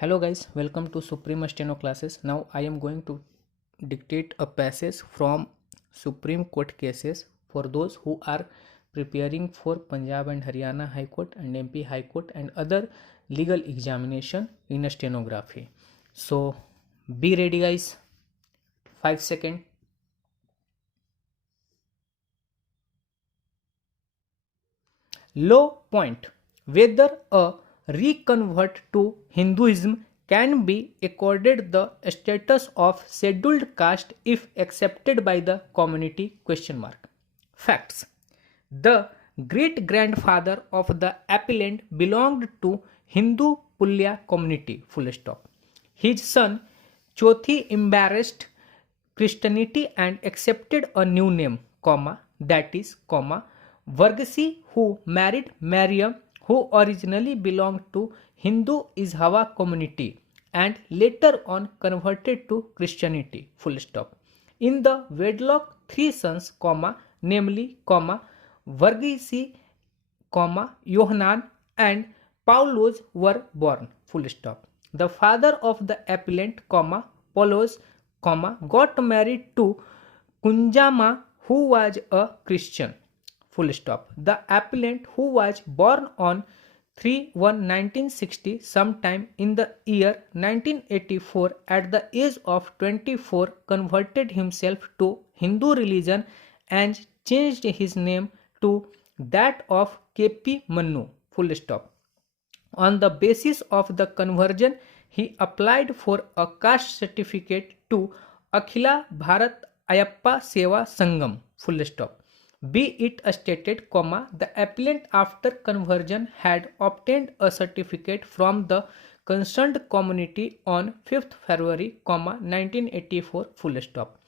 Hello guys, welcome to Supreme Steno classes. Now I am going to dictate a passage from Supreme Court cases for those who are preparing for Punjab and Haryana High Court and MP High Court and other legal examination in a stenography. So be ready guys. 5 seconds. Law point. Whether a reconvert to Hinduism can be accorded the status of scheduled caste if accepted by the community question mark. Facts. The great grandfather of the appellant belonged to Hindu Pulya community. Full stop. His son Chothi embarrassed Christianity and accepted a new name, comma, that is, comma, Varghese, who married Mariam, who originally belonged to Hindu Izhava community and later on converted to Christianity, full stop. In the wedlock, three sons, comma, namely, comma, Varghese, comma, Yohanan and Paulos were born, full stop. The father of the appellant, comma, Paulos, comma, got married to Kunjama, who was a Christian, full stop. The appellant, who was born on 3/1/1960, sometime in the year 1984, at the age of 24, converted himself to Hindu religion and changed his name to that of KP Mannu, full stop. On the basis of the conversion, he applied for a caste certificate to Akhila Bharat Ayappa Seva Sangam, full stop. Be it stated, comma, the appellant after conversion had obtained a certificate from the concerned community on 5th February, comma, 1984, full stop.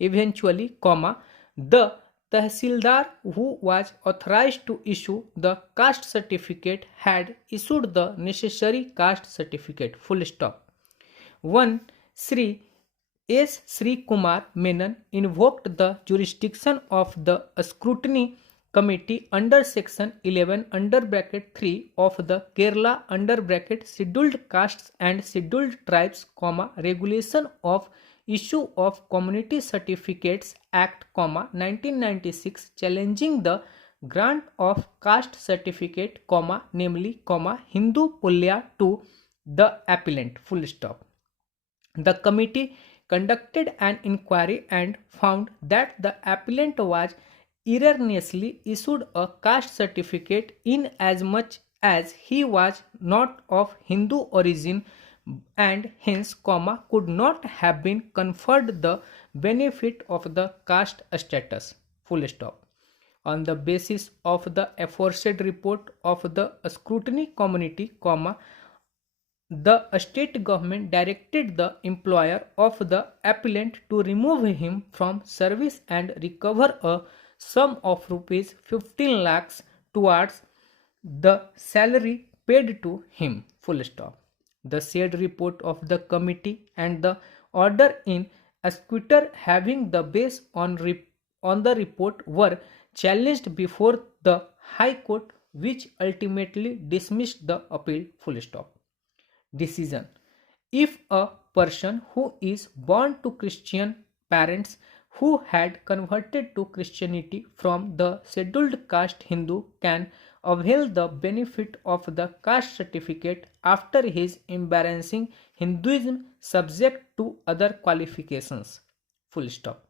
Eventually, comma, the Tahsildar who was authorized to issue the caste certificate had issued the necessary caste certificate, full stop. 1. Sri S. Sri Kumar Menon invoked the jurisdiction of the scrutiny committee under section 11 under bracket 3 of the Kerala under bracket scheduled castes and scheduled tribes, comma, regulation of issue of community certificates act, comma, 1996, challenging the grant of caste certificate, comma, namely, comma, Hindu Pulya to the appellant, full stop. The committee conducted an inquiry and found that the appellant was erroneously issued a caste certificate inasmuch as he was not of Hindu origin and hence, comma, could not have been conferred the benefit of the caste status, full stop. On the basis of the aforesaid report of the scrutiny committee, comma, the state government directed the employer of the appellant to remove him from service and recover a sum of rupees 15 lakhs towards the salary paid to him, full stop. The said report of the committee and the order in acquiescence having the base on the report were challenged before the High Court, which ultimately dismissed the appeal, full stop. Decision. If a person who is born to Christian parents who had converted to Christianity from the scheduled caste Hindu can avail the benefit of the caste certificate after his embracing Hinduism subject to other qualifications, full stop.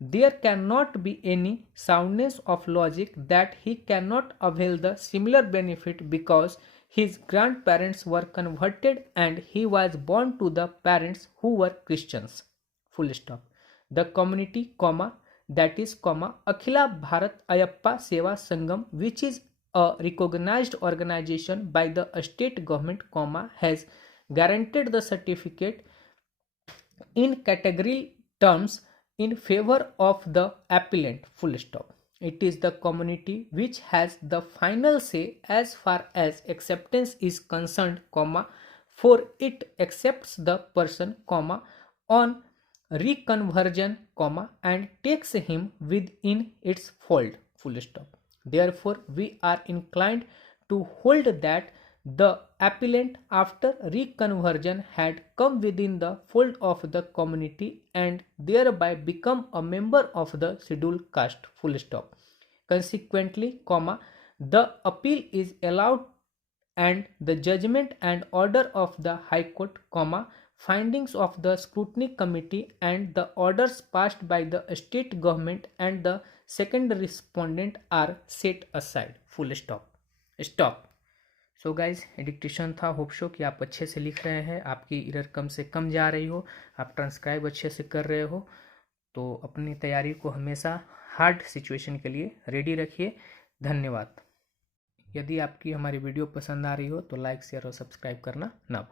There cannot be any soundness of logic that he cannot avail the similar benefit because his grandparents were converted and he was born to the parents who were Christians, full stop. The community, comma, that is, comma, Akhila Bharat Ayappa Seva Sangam, which is a recognized organization by the state government, comma, has guaranteed the certificate in category terms in favor of the appellant, full stop. It is the community which has the final say as far as acceptance is concerned, comma, for it accepts the person, comma, on reconversion, comma, and takes him within its fold, full stop. Therefore, we are inclined to hold that the appellant after reconversion had come within the fold of the community and thereby become a member of the scheduled caste, full stop. Consequently, the appeal is allowed and the judgment and order of the High Court, findings of the scrutiny committee and the orders passed by the state government and the second respondent are set aside, full stop. Stop. So guys dictation था, hope show कि आप अच्छे से लिख रहे हैं, आपकी error कम से कम जा रही हो, आप ट्रांसक्राइब अच्छे से कर रहे हो। तो अपनी तैयारी को हमेशा हार्ड सिचुएशन के लिए रेडी रखिए। धन्यवाद। यदि आपकी हमारी वीडियो पसंद आ रही हो तो लाइक शेयर और सब्सक्राइब करना ना भूलें।